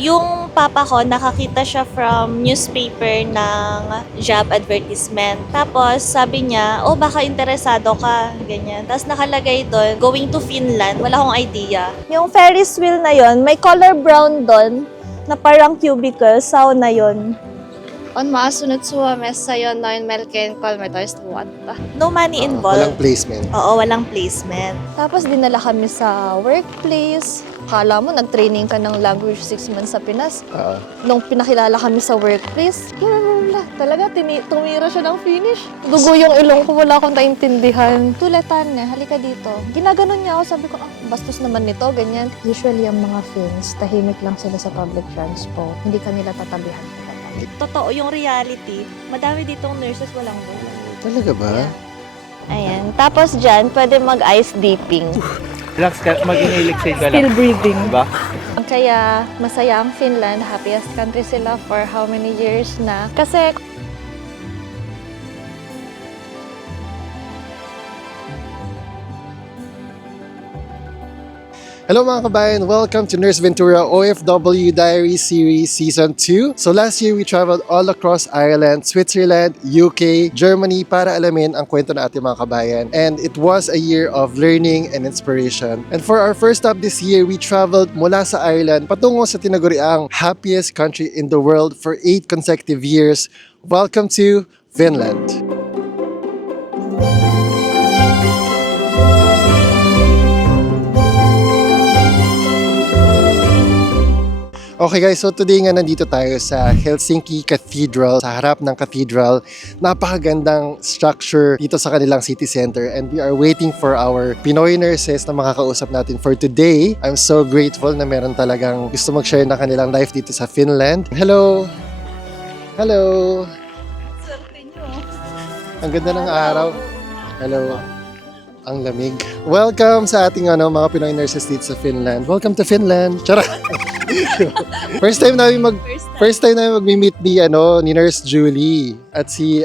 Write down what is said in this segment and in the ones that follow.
Yung papa ko, nakakita siya from newspaper ng job advertisement. Tapos sabi niya, oh baka interesado ka, ganyan. Tapos nakalagay doon, going to Finland, wala akong idea. Yung Ferris wheel na yon, may color brown doon, na parang cubicle, sauna yon. On maasunod Suomessa sayon noin melkein 13 vuotta. No money involved. Walang placement. Oo, walang placement. Tapos dinala kami sa workplace. Kala mo, nag-training ka ng language 6 months sa Pinas. Nung pinakilala kami sa workplace, talaga, tumira siya ng finish. Dugo yung ilong ko, wala akong naintindihan. Tuletan niya, halika dito. Ginaganon niya ako, sabi ko, bastos naman nito, ganyan. Usually, ang mga Finns, tahimik lang sila sa public transport. Hindi kanila tatabihan. Totoo yung reality. Madami ditong nurses walang work. Talaga ba? Ayan. Tapos dyan, pwede mag-ice dipping. Relax ka, mag-inhale ka lang. Still breathing. Diba? Kaya masaya ang Finland, happiest country sila for how many years na. Kasi Hello mga kabayan! Welcome to Nurse Ventura OFW Diary Series Season 2. So last year we traveled all across Ireland, Switzerland, UK, Germany para alamin ang kwento ng ating mga kabayan. And it was a year of learning and inspiration. And for our first stop this year, we traveled mula sa Ireland patungo sa tinaguriang happiest country in the world for 8 consecutive years. Welcome to Finland! Okay guys, so today nga nandito tayo sa Helsinki Cathedral. Sa harap ng cathedral, napakagandang structure dito sa kanilang city center. And we are waiting for our Pinoy nurses na makakausap natin for today. I'm so grateful na meron talagang gusto mag-share ng kanilang life dito sa Finland. Hello! Hello! Ang ganda ng araw. Hello. Ang lamig. Welcome sa ating mga Pinoy nurses dito sa Finland. Welcome to Finland. Charot. First time namin magmi-meet ni Nurse Julie at si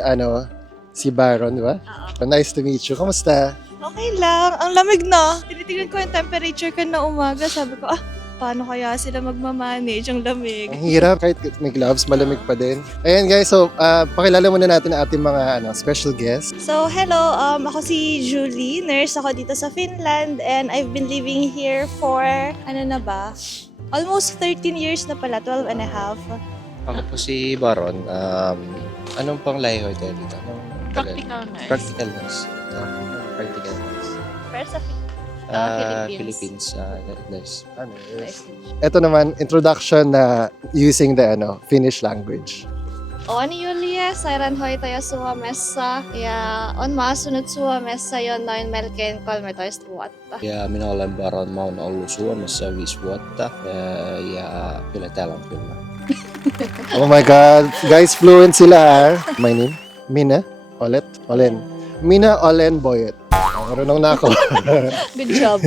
Baron, di ba? Nice to meet you. Kamusta? Okay lang. Ang lamig na. Tinitingnan ko yung temperature ka na umaga. Sabi ko, paano kaya sila magmamanage ang lamig? Ang hirap kahit may gloves, malamig pa din. Ayan guys, so pakilala muna natin ang ating mga special guests. So, hello. Ako si Julie. Nurse ako dito sa Finland. And I've been living here for, almost 13 years na pala. 12 and a half. Ako po si Baron. Anong pang lahi ko dito? practical nurse. Practical nurse. Practical nurse. Pero sa Philippines. Nurse. Ito naman, introduction na using the Finnish language. On Julia, sairaanhoitaja Suomessa ja on maasunut Suomessa jo noin melkein 13 vuotta. Ja minä olen Baron. Mä oon ollut Suomessa 5 vuotta. Ja kyllä täällä on kyllä. Oh my God! Guys, fluent sila ha. My name? Mina? Olen. Mina Olen Boyet. Marunong na ako. Good job.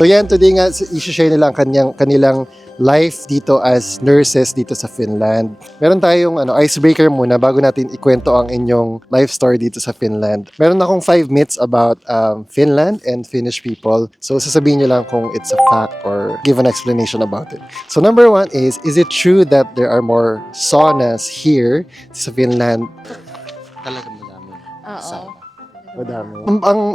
So yan, today nga, i-share nila ang kanilang life dito as nurses dito sa Finland. Meron tayong icebreaker muna bago natin ikwento ang inyong life story dito sa Finland. Meron akong 5 myths about Finland and Finnish people. So sasabihin nyo lang kung it's a fact or give an explanation about it. So number 1 is it true that there are more saunas here sa Finland? Talagang madami. Oo. Madami.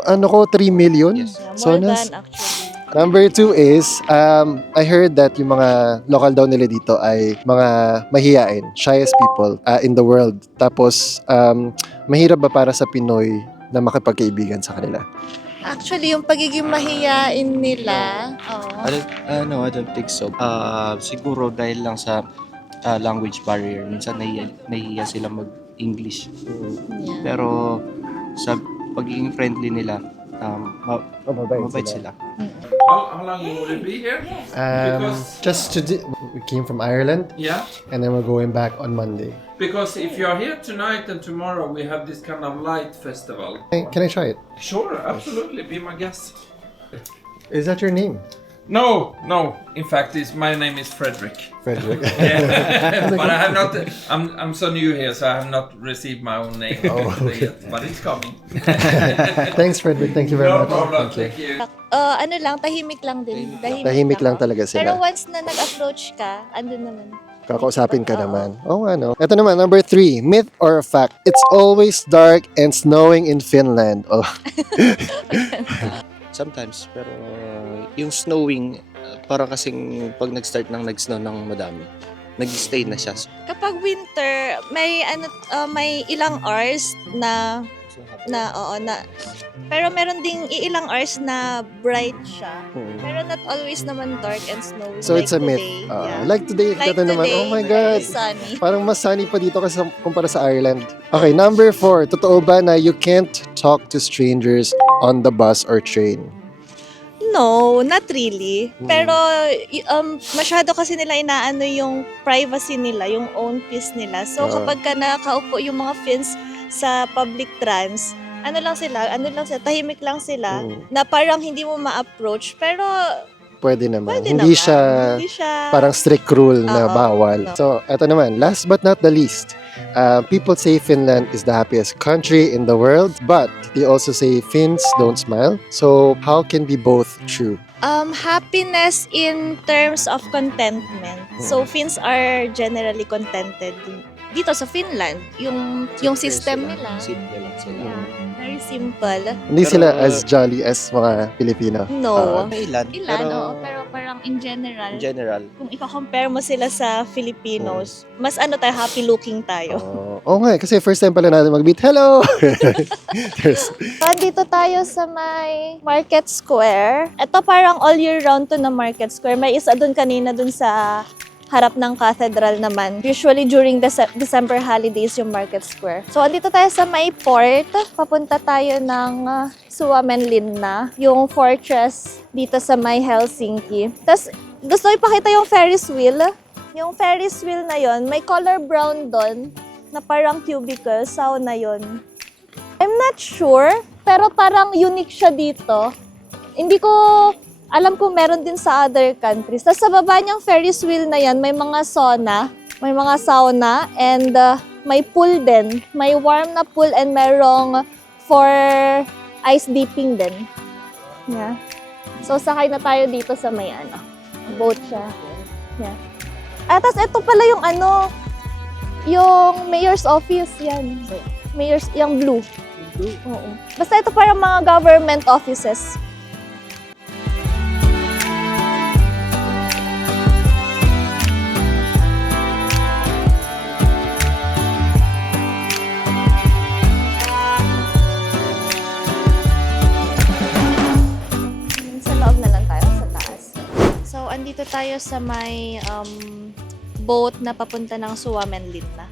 Ang 3 million Yes. more saunas? than actually. Number 2 is, I heard that yung mga local daw nila dito ay mga mahiyain, shyest people in the world. Tapos, mahirap ba para sa Pinoy na makipagkaibigan sa kanila? Actually, yung pagiging mahiyain nila, I don't think so. Siguro dahil lang sa language barrier. Minsan nahihiya sila mag-English. yeah. Pero sa pagiging friendly nila, mabait sila. How long will you be here? Just we came from Ireland Yeah, and then we're going back on Monday. because if you are here tonight and tomorrow, we have this kind of light festival. Can I try it? Sure, absolutely, be my guest. Is that your name? No, no. In fact, my name is Frederick. Frederick. Yeah. But I have not. I'm so new here, so I have not received my own name yet. But it's coming. Thanks, Frederick. Thank you very No much. problem. Thank you. Thank you. Ano lang, tahimik lang din. Tahimik lang talaga Pero sila. once na nag-approach ka, andun naman. Kakausapin ka Oo. naman. Oo nga, no? Ito naman, number 3. Myth or fact? It's always dark and snowing in Finland. Oh. Sometimes, pero yung snowing, para kasing pag nag-start ng nag-snow ng madami, nag-stay na siya. Kapag winter, may ilang hours na pero meron ding ilang hours na bright siya. Pero not always naman dark and snowy. So like it's a myth. today. Like today, Like ito naman. today, Oh my very God. sunny. Parang mas sunny pa dito kasi kumpara sa Ireland. Okay, number 4. Totoo ba na you can't talk to strangers on the bus or train? No, not really. Pero masyado kasi nila inaano yung privacy nila, yung own peace nila. So Oo. kapag ka nakaupo yung mga Finns sa public trans, ano lang sila, tahimik lang sila, na parang hindi mo ma-approach, pero Pwede naman. pwede Hindi naman. siya Hindi siya, parang strict rule na Oo. bawal. No. So, eto naman, last but not the least, people say Finland is the happiest country in the world, but they also say Finns don't smile. So, how can be both true? happiness in terms of contentment. So, Finns are generally contented dito sa Finland. Yung system nila, Simple lang sila. yeah, very simple. Hindi Pero, sila as jolly as mga Pilipino. No. May ilan, Pero parang in general, in general, kung i-compare mo sila sa Filipinos, mas happy looking tayo. Oo nga, kasi first time pala natin mag-meet. Hello! Yes. Dito tayo sa may Market Square. Ito parang all year round to na Market Square. May isa dun kanina dun sa harap ng cathedral naman. Usually during the December holidays yung Market Square. So, andito tayo sa may port. Papunta tayo ng Suomenlinna, yung fortress dito sa may Helsinki. Tapos, gusto ipakita yung Ferris wheel. Yung Ferris wheel na yon, may color brown doon na parang cubicle. Sauna yon. I'm not sure, pero parang unique siya dito. Hindi ko alam kung meron din sa other countries. Tapos sa baba niyang Ferris wheel na yan, may mga sauna, and may pool din. May warm na pool and merong for ice dipping din. Yeah. So sakay na tayo dito sa may boat siya. Yeah. At tapos ito pala yung yung mayor's office yan. Yung blue. Oo. Basta ito parang mga government offices. Sa loob na lang tayo, sa taas. So, andito tayo sa may boat na papunta ng Suomenlinna.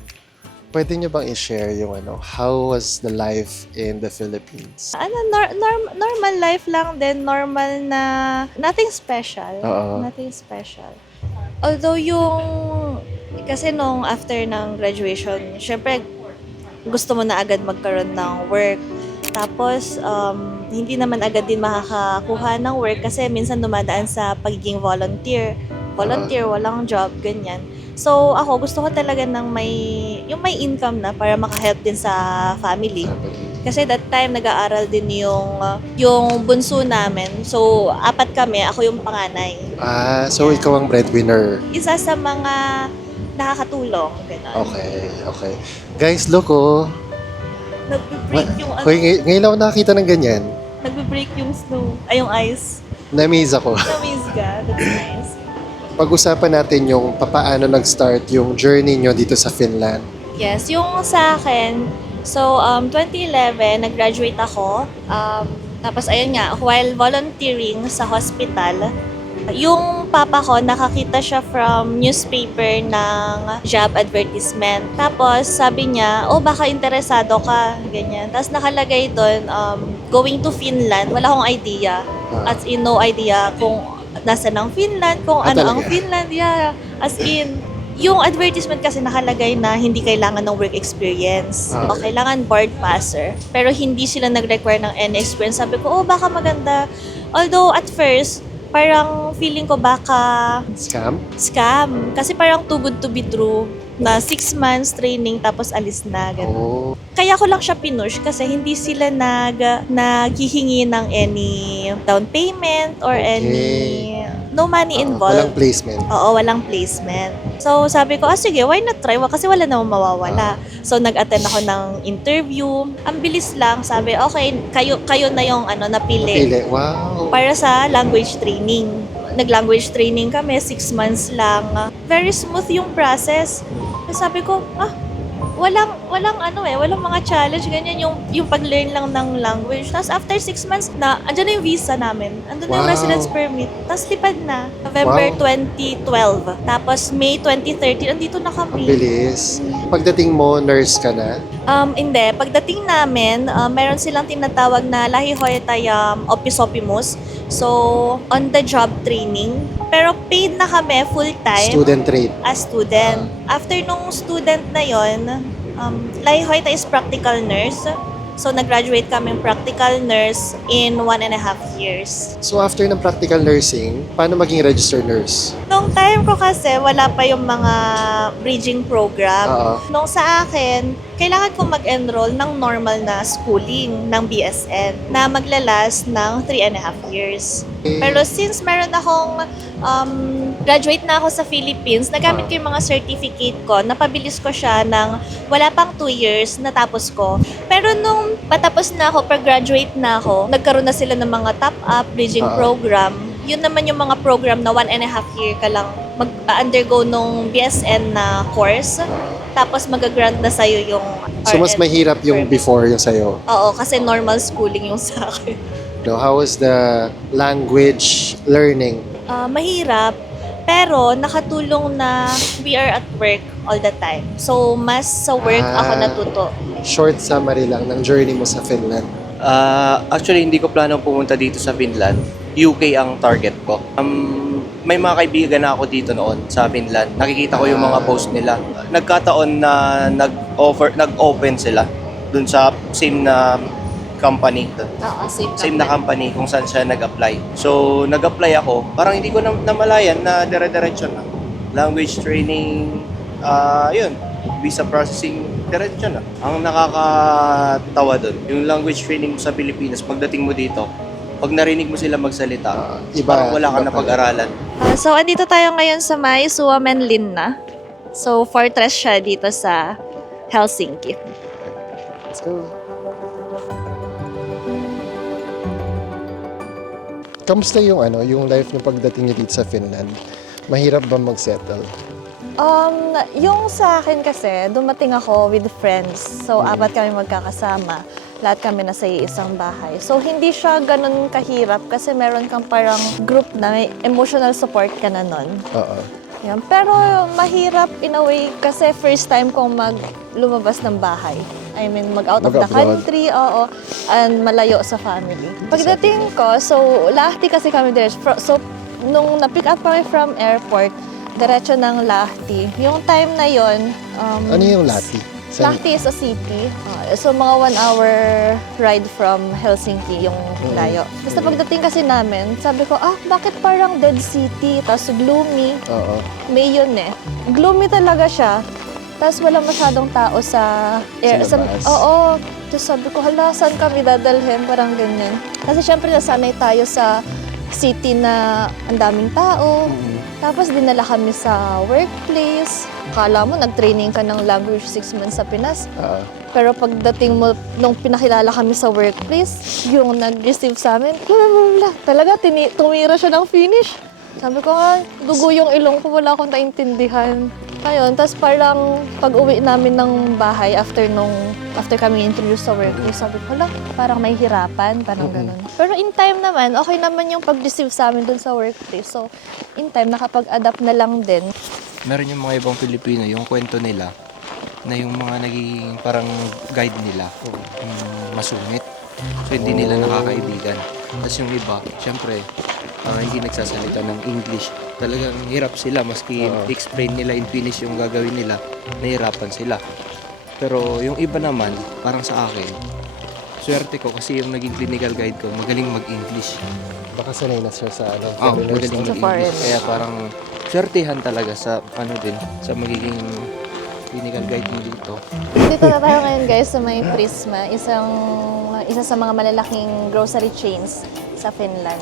Pwede niyo bang i-share yung how was the life in the Philippines? Normal life lang din, normal na nothing special. Oo. Nothing special. Although kasi nung after ng graduation, syempre gusto mo na agad magkaroon ng work. Tapos, hindi naman agad din makakakuha ng work kasi minsan dumadaan sa pagiging volunteer. Walang job, ganyan. So, ako gusto ko talaga ng yung may income na para makahelp din sa family. Kasi that time, nag-aaral din yung bunso namin. So, 4 kami, ako yung panganay. So ikaw ang breadwinner. Isa sa mga nakakatulong. Ganun. Okay. Guys, look Nagbe-break yung Ngayon ako nakakita ng ganyan. nagbe-break yung snow, yung ice. Na-amaze ako. Na-amaze ka. That's nice. Pag-usapan natin yung papaano nag-start yung journey nyo dito sa Finland. Yes, yung sa akin, so 2011, nag-graduate ako. Tapos ayun nga, while volunteering sa hospital, yung papa ko, nakakita siya from newspaper ng job advertisement. Tapos sabi niya, baka interesado ka, ganyan. Tapos nakalagay doon, going to Finland. Wala akong idea. As in, no idea kung nasa ng Finland, kung ano ang talaga? Finland. Yeah, as in, yung advertisement kasi nakalagay na hindi kailangan ng work experience. O kailangan board passer. Pero hindi sila nag-require ng any experience. Sabi ko, baka maganda. Although at first, parang feeling ko baka Scam? scam. Kasi parang too good to be true na 6 months training tapos alis na. Ganun. Oh. Kaya ko lang siya pinush kasi hindi sila naghihingi ng any down payment or Okay. any no money Walang involved. placement. Oo, walang placement. So, sabi ko, sige, why not try? Kasi wala namang mawawala. So, nag-attend ako ng interview. Ang bilis lang. Sabi, okay, kayo na yung napili Pili. Wow. para sa language training. Nag-language training kami, 6 months lang. Very smooth yung process. Sabi ko, walang mga challenge, ganyan yung pag-learn lang ng language. Tapos after 6 months na, andyan na yung visa namin. Andun na yung Wow. residence permit. Tapos lipad na. November Wow. 2012. Tapos May 2013, andito na Ang kami. bilis. Pagdating mo, nurse ka na? Hindi. Pagdating namin, meron silang tinatawag na Lahi Hoyatayam Opisopimus. So, on-the-job training. Pero paid na kami full-time Student trade. as student. After nung student na yon, Lahi Hoyta is practical nurse. So, nag-graduate kami practical nurse in 1.5 years. So after ng practical nursing, paano maging registered nurse? Nung time ko kasi, wala pa yung mga bridging program. Oo. Nung sa akin, kailangan ko mag-enroll ng normal na schooling ng BSN na maglalas ng 3.5 years. Pero since meron akong graduate na ako sa Philippines, nagamit ko yung mga certificate ko, napabilis ko siya ng wala pang 2 years, natapos ko. Pero nung patapos na ako, pag-graduate na ako, nagkaroon na sila ng mga top-up bridging program. Yun naman yung mga program na 1.5 year ka lang mag-undergo nung BSN na course. Tapos mag-grant na sa'yo yung So mas RN mahirap yung permit. before yung sa'yo. Oo, kasi normal schooling yung sa akin. No, how was the language learning? Mahirap, pero nakatulong na we are at work all the time. So, mas sa work ako natuto. Short summary lang ng journey mo sa Finland. Actually, hindi ko planong pumunta dito sa Finland. UK ang target ko. May mga kaibigan na ako dito noon sa Finland. Nakikita ko yung mga post nila. Nagkataon na nag-open sila dun sa same na company. Oo, Same na company kung saan siya nag-apply. So, nag-apply ako. Parang hindi ko namalayan na dire-diretso na. Language training, yun, visa processing, diretso na. Ang nakakatawa doon, yung language training mo sa Pilipinas, pagdating mo dito, pag narinig mo sila magsalita, parang wala ka na pag-aralan. So, andito tayo ngayon sa may Suomenlinna. So, fortress siya dito sa Helsinki. Let's go. Kamusta yung yung life niyo pagdating niyo dito sa Finland? Mahirap ba mag-settle? Yung sa akin kasi, dumating ako with friends. So, 4 kami magkakasama. Lahat kami nasa isang bahay. So, hindi siya ganun kahirap kasi meron kang parang group na may emotional support ka na nun. Oo. Yan. Pero mahirap in a way kasi first time kong lumabas ng bahay. I mean, mag-out of the Mag-abroad. country, oo, and malayo sa family. Pagdating ko, so, Lahti kasi kami diretso. So, nung na-pick up kami from airport, diretso ng Lahti. Yung time na yon, Ano yung Lati? Lahti is a city. So, mga 1 hour ride from Helsinki yung layo. Basta pagdating kasi namin, sabi ko, bakit parang dead city, tapos gloomy. Oo. May yun eh. Gloomy talaga siya. Tapos wala masyadong tao sa Sa labas. Oo. Tapos sabi ko, hala, saan kami dadalhin? Parang ganyan. Kasi syempre nasanay tayo sa city na ang daming tao. Tapos dinala kami sa workplace. Akala mo, nag-training ka ng language 6 months sa Pinas. Pero pagdating mo, nung pinakilala kami sa workplace, yung nag-receive sa amin, talaga tumira siya ng finish. Sabi ko nga, dugo yung ilong ko, wala akong naintindihan. Ayun, tapos parang pag-uwi namin ng bahay after kami introduce sa workplace, sabi ko, parang may hirapan, parang ganun. Pero in time naman, okay naman yung pag-receive sa amin dun sa workplace. So, in time, nakapag-adapt na lang din. Meron yung mga ibang Pilipino, yung kwento nila, na yung mga naging parang guide nila, yung masungit. So, hindi nila nakakaibigan. Tapos yung iba, syempre, hindi nagsasalita ng English. Talagang hirap sila, maski explain nila in Finnish yung gagawin nila, nahirapan sila. Pero yung iba naman, parang sa akin, swerte ko kasi yung naging clinical guide ko, magaling mag-English. Baka sanay na siya sa ano, Magaling foreigners, no? mag-English. foreigner. Kaya parang swertihan talaga sa ano din, sa magiging clinical guide mo dito. Dito na tayo ngayon guys sa may Prisma, isa sa mga malalaking grocery chains sa Finland.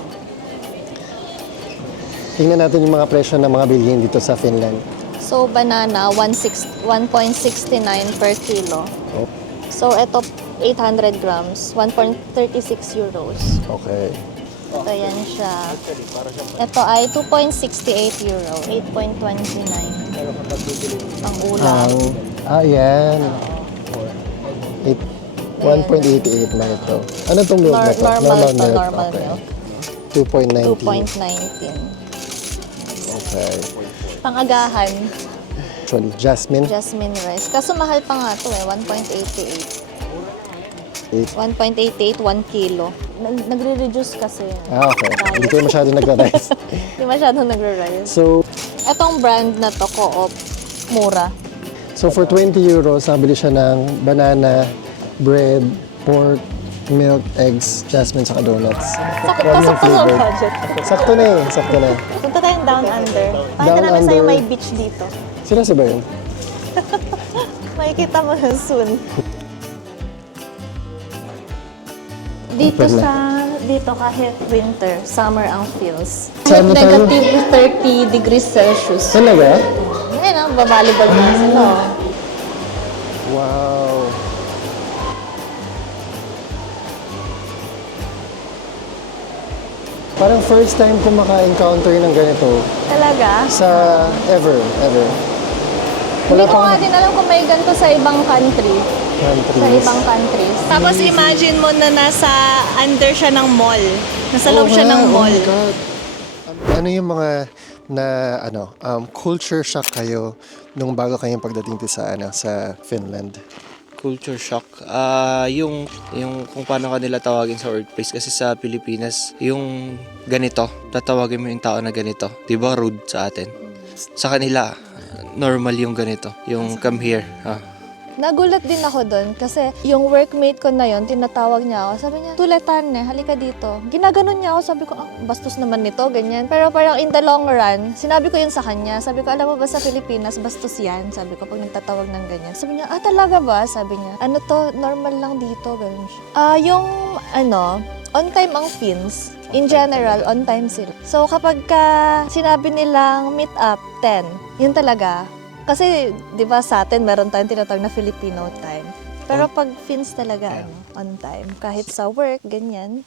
Tingnan natin yung mga presyo ng mga bilihin dito sa Finland. So banana 1.69 per kilo. Oh. So ito 800 grams, 1.36 euros. Okay. Ito yan siya. Ito ay 2.68 euro, 8.29. Ang ulam. Yan. 1.88 na ito. Ano itong milk na ito? Normal Okay. milk. 2.19. 2.19. Okay. Pangagahan, Actually, jasmine. jasmine rice. Kaso mahal pa nga ito 1.88. 1.88, 1 kilo. Nagre-reduce kasi. Okay. Hindi kayo masyado nagra-rice. Hindi masyadong nagre-rice. So, Etong brand na to, Co-op, mura. so for 20 euros, nabili siya ng banana, bread, pork, milk, eggs, jasmine, saka donuts. Sakto All yung sa flavored. budget. Sakto na eh. Sakto na. Punta tayong down under. Pakita Down namin sa'yo Under. may beach dito. Seryoso ba yun? Makikita mo yun soon. Dito kahit winter, summer ang feels. Saan na tayo? Negative 30 degrees Celsius. Talaga? Ngayon ang babalibag na sila. Wow. Parang first time ko maka-encounter ng ganito Talaga? sa ever. Hindi ko nga din alam kung may ganito sa ibang country. Sa countries. ibang countries. Tapos imagine mo na nasa under siya ng mall. Nasa loob siya ng Oh mall. my God. Ano yung mga culture shock kayo nung bago kayong pagdating dito sa Finland? Culture shock. Yung kung paano kanila tawagin sa workplace kasi sa Pilipinas, yung ganito, tatawagin mo yung tao na ganito. 'Di ba rude sa atin? Sa kanila, normal yung ganito, yung come here. Nagulat din ako doon kasi yung workmate ko na yon tinatawag niya ako. Sabi niya, Tuletan halika dito. Ginaganon niya ako. Sabi ko, bastos naman nito, ganyan. Pero parang in the long run, sinabi ko yun sa kanya. Sabi ko, alam mo ba sa Pilipinas, bastos yan. Sabi ko, pag nagtatawag ng ganyan. Sabi niya, talaga ba? Sabi niya, ano to, normal lang dito, ganun siya. On time ang Finns. In general, on time sila. So kapag sinabi nilang meet up, 10, yun talaga. Kasi, di ba sa atin, meron tayong tinatawag na Filipino time. Pero pag Finns talaga, on time. Kahit sa work, ganyan.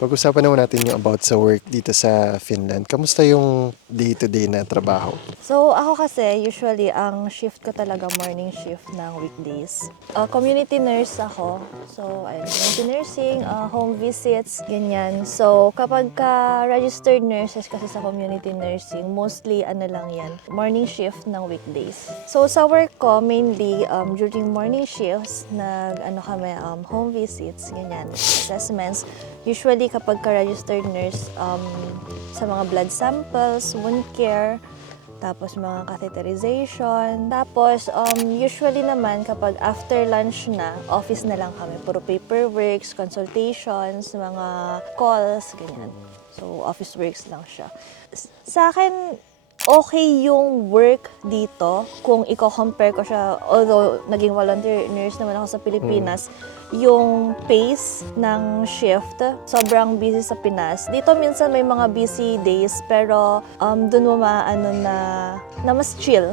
Pag-usapan naman natin yung about sa work dito sa Finland. Kamusta yung day-to-day na trabaho? So, ako kasi, usually, ang shift ko talaga morning shift ng weekdays. Community nurse ako. So, community nursing, home visits, ganyan. So, kapag registered nurses kasi sa community nursing, mostly, lang yan, morning shift ng weekdays. So, sa work ko, mainly, during morning shifts, kami, home visits, ganyan, assessments. Usually, kapag ka-registered nurse, sa mga blood samples, wound care, tapos mga catheterization. Tapos, usually naman, kapag after lunch na, office na lang kami. Puro paperworks, consultations, mga calls, ganyan. So, office works lang siya. Sa akin, okay yung work dito kung i-compare ko siya, although naging volunteer nurse naman ako sa Pilipinas, yung pace ng shift, sobrang busy sa Pinas. Dito minsan may mga busy days, pero dun mo maano na mas chill,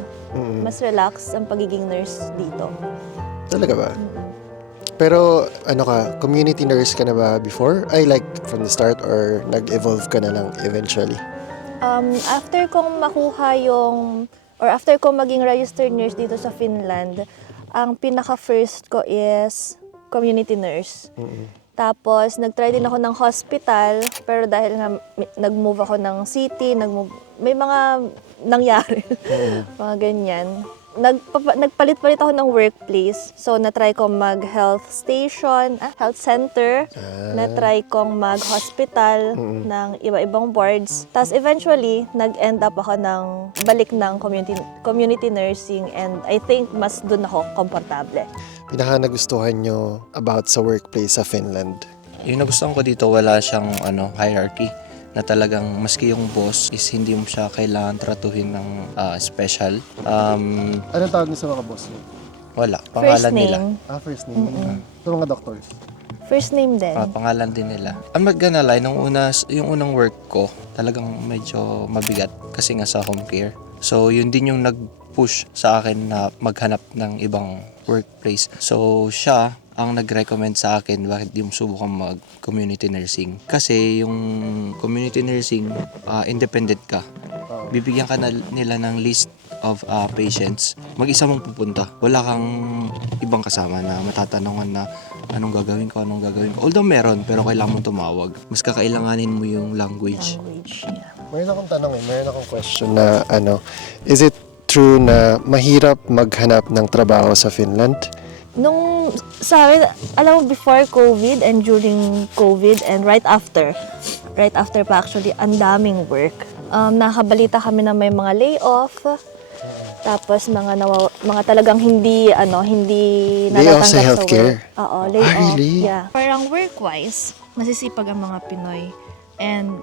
mas relax ang pagiging nurse dito. Talaga ba? Pero community nurse ka na ba before? Like from the start or nag-evolve ka na lang eventually? After kong makuha after kong maging registered nurse dito sa Finland, ang pinaka-first ko is community nurse. Tapos, nag-try din ako ng hospital, pero dahil nga nag-move ako ng city, may mga nangyari, mga ganyan. nagpalit-palit ako ng workplace. So, na-try ko mag-health station, health center. Na-try kong mag-hospital ng iba-ibang wards. Tapos, eventually, nag-end up ako ng balik ng community nursing, and I think mas dun ako komportable. Pinaka nagustuhan nyo about sa workplace sa Finland? Yung nagustuhan ko dito, wala siyang hierarchy na talagang maski yung boss is hindi mo siya kailangan tratuhin ng special. Anong tawag niyo sa mga boss niyo? Wala, First pangalan nila. name. First name. Sa mga doctors. First name din. Pangalan din nila. I'm not gonna lie, yung unang work ko, talagang medyo mabigat kasi nga sa home care. So, yun din yung nag-push sa akin na maghanap ng ibang workplace. So, siya ang nag-recommend sa akin bakit di mo subukan mag-community nursing. Kasi yung community nursing, independent ka. Bibigyan ka nila ng list of patients. Mag-isa mong pupunta. Wala kang ibang kasama na matatanungan na anong gagawin ko. Although meron, pero kailangan mong tumawag. Mas kakailanganin mo yung language. Yeah. Mayroon akong tanong mayroon akong question na is it true na mahirap maghanap ng trabaho sa Finland? Nung sa akin, alam mo, before COVID and during COVID and right after pa actually, ang daming work. Nakabalita kami na may mga layoff, tapos mga talagang hindi Layoff sa natatanggap sa healthcare? work. Oo, layoff. Really? Yeah. Parang work-wise, masisipag ang mga Pinoy. And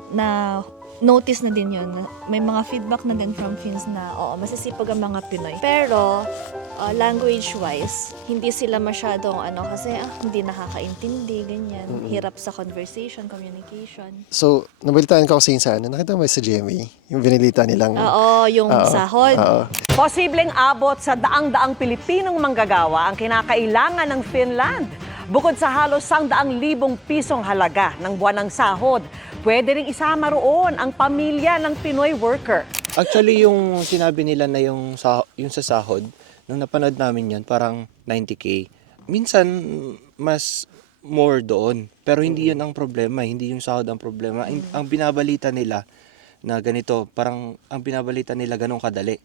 notice na din yun. May mga feedback na din from Finns na, masisipag ang mga Pinoy. Pero, language-wise, hindi sila masyadong kasi hindi nakakaintindi, ganyan. Hirap sa conversation, communication. So, nabalitaan ko kasi sa nakita mo sa GMA, yung binilita nilang... Oo, yung sahod. Oo. Posibleng abot sa daang-daang Pilipinong manggagawa ang kinakailangan ng Finland. Bukod sa halos 100,000 pisong halaga ng buwan ng sahod, pwede ring isama roon ang pamilya ng Pinoy worker. Actually, yung sinabi nila na yung sa sahod, nung napanood namin yan, parang 90K. Minsan, mas more doon. Pero hindi yun ang problema. Hindi yung sahod ang problema. Ang binabalita nila na ganito, parang ang binabalita nila ganun kadali.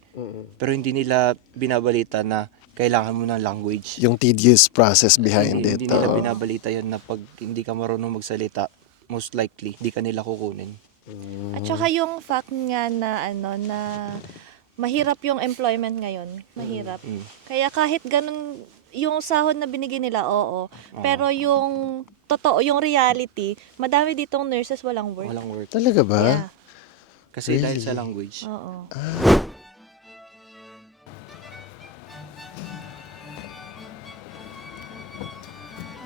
Pero hindi nila binabalita na kailangan mo ng language. Yung tedious process behind it. Hindi nila binabalita yun na pag hindi ka marunong magsalita, most likely, di ka nila kukunin. At saka yung fact nga na na mahirap yung employment ngayon. Mahirap. Kaya kahit ganun yung sahod na binigay nila, oo. Pero yung totoo, yung reality, madami ditong nurses walang work. Walang work. Talaga ba? Yeah. Kasi dahil Really? sa language. Oo.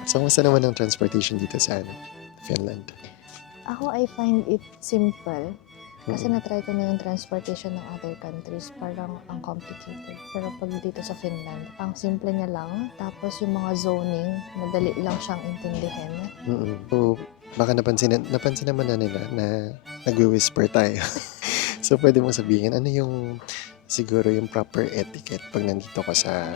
So, kamusta naman ang transportation dito sa Finland? Ako, I find it simple. Kasi na-try ko na yung transportation ng other countries, parang ang complicated. Pero pag dito sa Finland, ang simple niya lang. Tapos yung mga zoning, madali lang siyang intindihin. So, baka napansin naman na nila na nagwi-whisper tayo. So, pwede mong sabihin, ano yung siguro yung proper etiquette pag nandito ka sa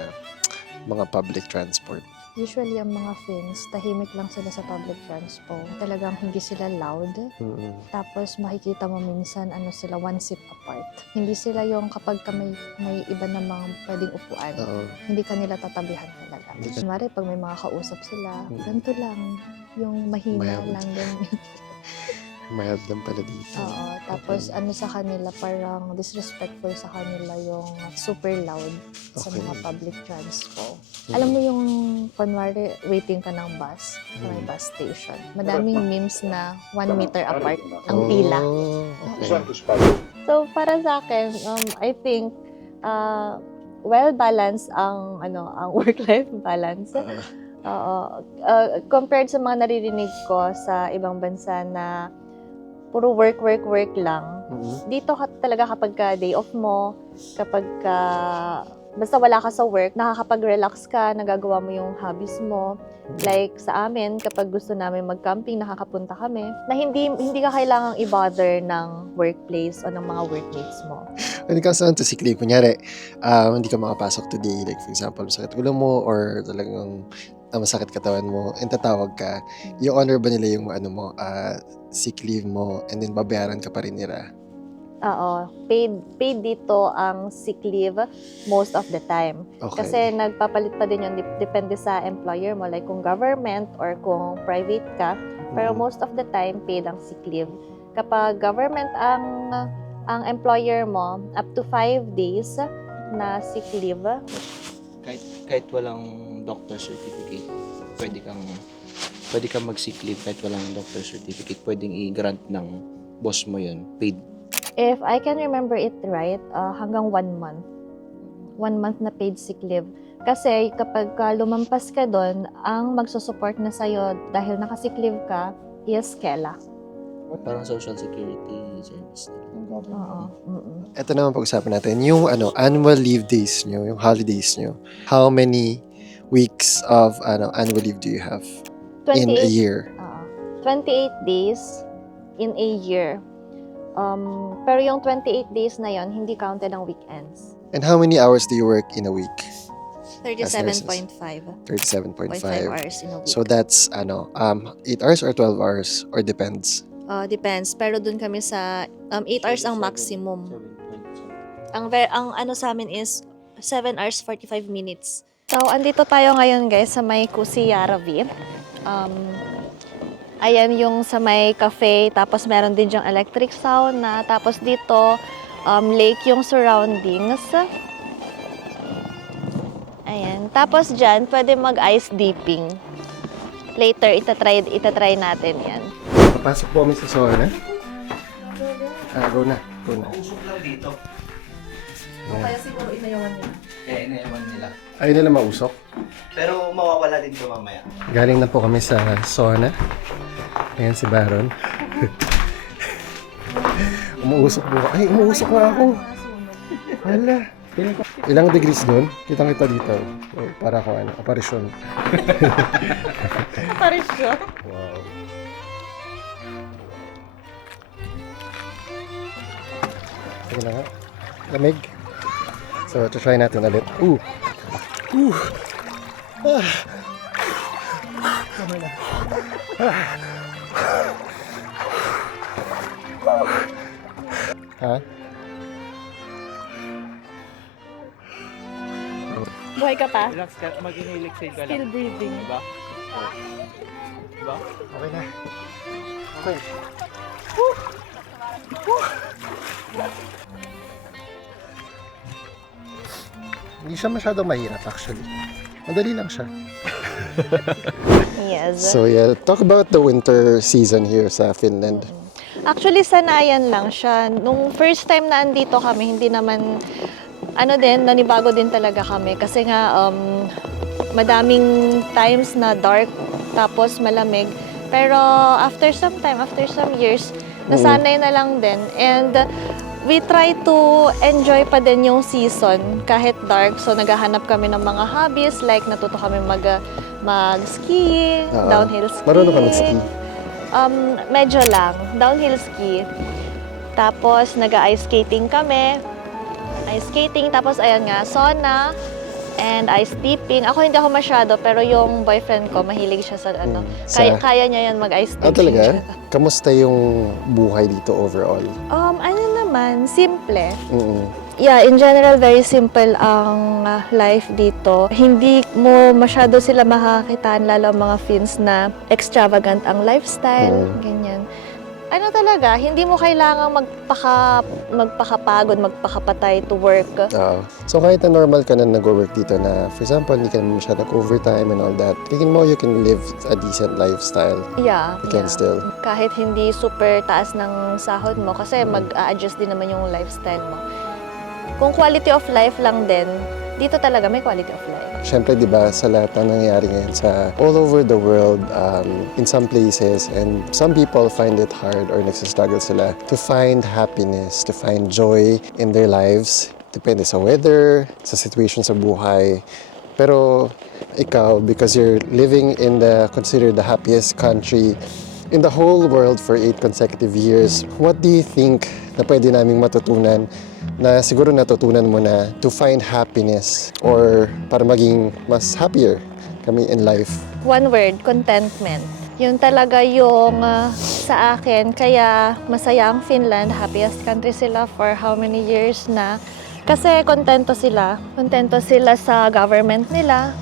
mga public transport? Usually, ang mga Finns, tahimik lang sila sa public transport. Talagang hindi sila loud. Tapos makikita mo minsan sila one seat apart. Hindi sila yung kapag ka may iba namang pwedeng upuan. Oo. Hindi ka nila tatabihan talaga. Sumari, pag may mga kausap sila, ganito lang. Yung mahina Mild. lang din. Mild lang pala dito. Oo. Tapos sa kanila, parang disrespectful sa kanila yung super loud sa Okay. mga public transport. Alam mo yung, kunwari, waiting ka ng bus sa may bus station. Madaming memes na 1 meter apart ang pila. Okay. So, para sa akin, I think, well-balanced ang work-life balance. Oo. Compared sa mga naririnig ko sa ibang bansa na puro work lang. Dito talaga kapag ka day off mo, kapag ka basta wala ka sa work, nakakapag-relax ka, nagagawa mo yung hobbies mo. Like sa amin, kapag gusto namin mag-camping, nakakapunta kami, na hindi ka kailangang i-bother ng workplace o ng mga workmates mo. When it comes down to sick leave, kunyari, hindi ka makapasok today, like for example, masakit ulo mo or talagang masakit katawan mo, and tatawag ka, i-honor ba nila yung sick leave mo and then babayaran ka pa rin nila? Oo, paid dito ang sick leave most of the time. Okay. Kasi nagpapalit pa din yun, depende sa employer mo, like kung government or kung private ka. Pero Mhm. most of the time, paid ang sick leave. Kapag government ang employer mo, up to 5 days na sick leave. Kahit walang doctor certificate, pwede kang mag-sick leave kahit walang doctor certificate. Pwedeng i-grant ng boss mo yun, paid. If I can remember it right, hanggang 1 month. 1 month na paid sick leave. Kasi kapag lumampas ka doon, ang magsusupport na sa'yo dahil naka-sick leave ka, is KELA. Parang social security service. Oo. Ito naman pag-usapan natin, yung annual leave days nyo, yung holidays nyo. How many weeks of annual leave do you have in a year? 28 days in a year. Pero yung 28 days na yon hindi counted ang weekends. And how many hours do you work in a week? 37.5. 37.5. 0.5 hours in a week. So that's 8 hours or 12 hours or depends. Depends. Pero dun kami sa 8 hours ang maximum. 7.7. Ang ano sa amin is 7 hours 45 minutes. So, andito tayo ngayon guys sa may Kusiyaravi. Ayan yung sa may cafe, tapos meron din dyang electric sauna, tapos dito lake yung surroundings. Ayan. Tapos dyan, pwede mag-ice dipping. Later, itatry natin yan. Papasok po kami sa sauna. Go na. Usok lang dito. Kaya siguro inayawan nila. Kaya inayaman nila. Ayaw nila mausok. Pero mawawala din ito mamaya. Galing na po kami sa sauna. Ayan si Baron. Umuusok po. Ay, umuusok na ako. Hala. Ilang degrees doon? Kitang-kita dito. Para ko aparisyon. Parisyo. Wow. Sige na nga. Lamig. So, try natin ulit. Ha? Buhay ka pa? Relax ka, mag-inhale-exhale ka lang. Still breathing. Diba? Diba? Okay na. Okay. Hindi siya masyadong mahirap actually. Madali lang siya. Yes. So yeah, talk about the winter season here sa Finland. Actually, sanayan lang siya. Nung first time na andito kami, hindi naman, nanibago din talaga kami. Kasi nga, madaming times na dark, tapos malamig. Pero after some time, after some years, nasanay na lang din. And we try to enjoy pa din yung season kahit dark. So, naghahanap kami ng mga hobbies, like natuto kami mag-skiing, downhill skiing. Marunong ka mag-ski? Medyo lang. Downhill ski. Tapos, nag-ice skating kami. Ice skating. Tapos, ayan nga, sauna and ice dipping. Ako hindi ako masyado, pero yung boyfriend ko, mahilig siya sa kaya niya yan mag-ice dipping. Talaga? Kamusta yung buhay dito overall? Simple. Yeah, in general, very simple ang life dito. Hindi mo masyado sila makakakitaan, lalo ang mga Finns na extravagant ang lifestyle, ganyan. Talaga, hindi mo kailangang magpakapagod, magpakapatay to work. So kahit na normal ka na nag-work dito na, for example, hindi ka na masyadong overtime and all that, tingin mo you can live a decent lifestyle. Yeah. You can still. Kahit hindi super taas ng sahod mo, kasi mag-a-adjust din naman yung lifestyle mo. Kung quality of life lang din, dito talaga may quality of life. Siyempre, di ba, sa lahat ng nangyayari ngayon sa all over the world, in some places, and some people find it hard or nagsastruggle sila to find happiness, to find joy in their lives. Depende sa weather, sa situation sa buhay. Pero ikaw, because you're living in considered the happiest country in the whole world for 8 consecutive years, what do you think na pwede naming matutunan na siguro natutunan mo na to find happiness or para maging mas happier kami in life? One word, contentment. Yun talaga yung sa akin. Kaya masaya ang Finland. Happiest country sila for how many years na. Kasi kontento sila. Kontento sila sa government nila.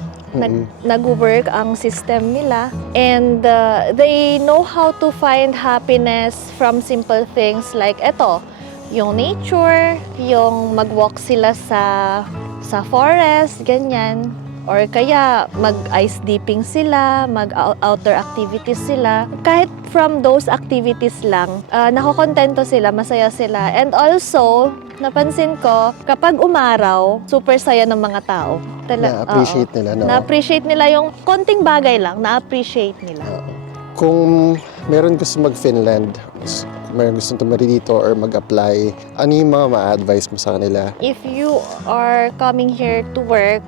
Nag-work ang system nila. And they know how to find happiness from simple things like eto, yung nature, yung mag-walk sila sa forest, ganyan. Or kaya mag-ice dipping sila, mag-outdoor activities sila. Kahit from those activities lang, nakokontento sila, masaya sila. And also, napansin ko, kapag umaraw, super saya ng mga tao. Na-appreciate nila, no? Na-appreciate nila yung konting bagay lang, na-appreciate nila. Kung meron gusto mag-Finland, meron gusto tumari dito or mag-apply, ano yung mga ma-advise mo sa kanila? If you are coming here to work,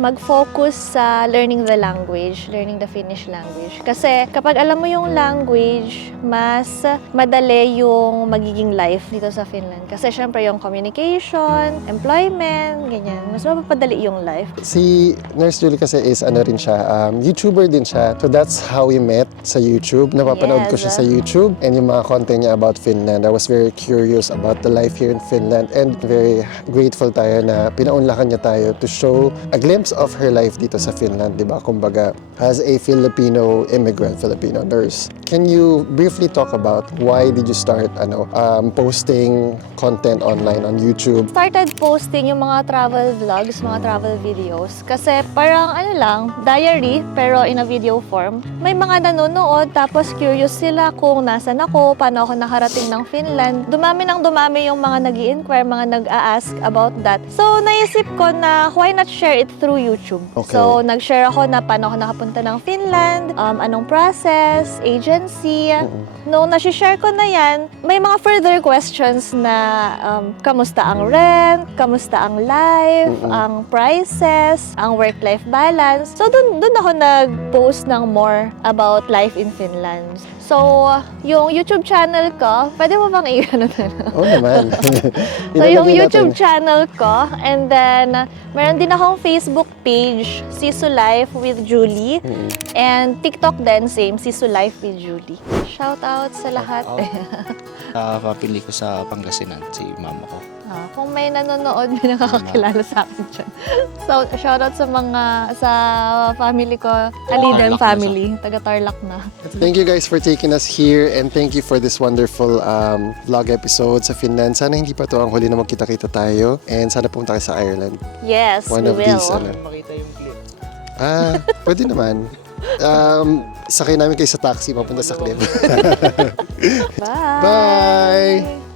mag-focus sa learning the language, learning the Finnish language. Kasi kapag alam mo yung language, mas madali yung magiging life dito sa Finland. Kasi syempre yung communication, employment, ganyan. Mas mapapadali yung life. Si Nurse Julie kasi is ano rin siya, YouTuber din siya. So that's how we met sa YouTube. Napapanood ko siya sa YouTube and yung mga content niya about Finland. I was very curious about the life here in Finland and very grateful tayo na pinaunlakan niya tayo to show a glimpse of her life dito sa Finland, di ba? Kumbaga, as a Filipino immigrant, Filipino nurse. Can you briefly talk about why did you start posting content online on YouTube? Started posting yung mga travel vlogs, mga travel videos. Kasi parang ano lang, diary, pero in a video form. May mga nanonood, tapos curious sila kung nasan ako, paano ako nakarating ng Finland. Dumami yung mga nag-i-inquire, mga nag-a-ask about that. So, naisip ko na why not share it through YouTube. Okay. So, nag-share ako na paano ako nakapunta ng Finland, anong process, agency. Nung nasi-share ko na yan, may mga further questions na kamusta ang rent, kamusta ang life, ang prices, ang work-life balance. So, dun ako nag-post ng more about life in Finland. So, yung YouTube channel ko, pwede mo bang i-ano na? Oo naman. So, yung Ilalagay YouTube natin. channel ko, and then, meron din akong Facebook page, Sisu Life with Julie. And TikTok din, same, Sisu Life with Julie. Shout out sa lahat. Papili ko sa Pangasinan, si mama ko. Kung may nanonood, may nakakakilala sa akin dyan. So, shout out sa family ko, Aliden Tarlac na family, taga Tarlac na. Thank you guys for taking us here and thank you for this wonderful vlog episode sa Finland. Sana hindi pa to ang huli na magkita-kita tayo and sana pumunta kayo sa Ireland. Yes, One we of will. these, Makita yung clip. Pwede naman. Sakay namin kayo sa taxi papunta sa cliff. Bye! Bye!